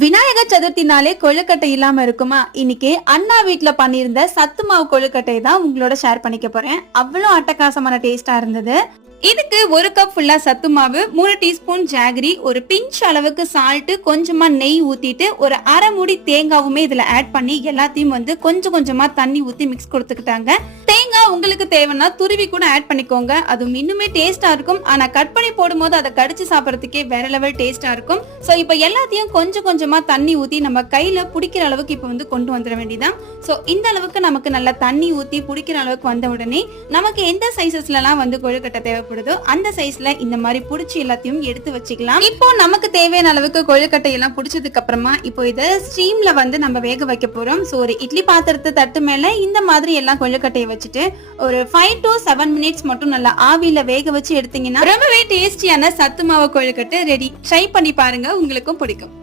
விநாயகர் சதுர்த்தினாலே கொழுக்கட்டை இல்லாம இருக்குமா? இன்னைக்கு அண்ணா வீட்ல பண்ணியிருந்த சத்து மாவு கொழுக்கட்டை தான் உங்களோட ஷேர் பண்ணிக்க போறேன். அவ்வளவு அட்டகாசமான டேஸ்டா இருந்தது. இதுக்கு 1 கப் ஃபுல்லா சத்து மாவு, 3 டீஸ்பூன் ஜாகரி, ஒரு பிஞ்ச் அளவுக்கு சால்ட், கொஞ்சமா நெய் ஊத்திட்டு ஒரு அரை மூடி தேங்காவுமே இதுல ஆட் பண்ணி எல்லாத்தையும் கொஞ்சம் கொஞ்சமா தண்ணி ஊத்தி மிக்ஸ் கொடுத்துக்கிட்டாங்க. தேங்காய் உங்களுக்கு தேவைன்னா துருவி கூட ஆட் பண்ணிக்கோங்க. அது இன்னுமே டேஸ்டா இருக்கும். ஆனா கட் பண்ணி போடும்போது அதை கடிச்சு சாப்பிடறதுக்கே வேற லெவல் டேஸ்டா இருக்கும். சோ இப்ப எல்லாத்தையும் கொஞ்சம் கொஞ்சமா தண்ணி ஊத்தி நம்ம கையில பிடிக்கிற அளவுக்கு இப்ப கொண்டு வந்துட வேண்டியதான். சோ இந்த அளவுக்கு நமக்கு நல்லா தண்ணி ஊத்தி பிடிக்கிற அளவுக்கு வந்த உடனே நமக்கு எந்த சைசஸ்ல எல்லாம் கொழுக்கட்டை தேவைப்படுதோ அந்த சைஸ்ல இந்த மாதிரி புடிச்சு எல்லாத்தையும் எடுத்து வச்சுக்கலாம். இப்போ நமக்கு தேவையான அளவுக்கு கொழுக்கட்டை எல்லாம் புடிச்சதுக்கு அப்புறமா இப்போ இத ஸ்டீம்ல நம்ம வேக வைக்க போறோம். சோ ஒரு இட்லி பாத்திரத்தை தட்டு மேல இந்த மாதிரி எல்லாம் கொழுக்கட்டையை வச்சுட்டு ஒரு 5 to 7 மினிட்ஸ் மட்டும் நல்லா ஆவியில வேக வச்சு எடுத்தீங்கன்னா ரொம்பவே டேஸ்டியான சத்து மாவு கொழுக்கட்டை ரெடி. ட்ரை பண்ணி பாருங்க, உங்களுக்கும் பிடிக்கும்.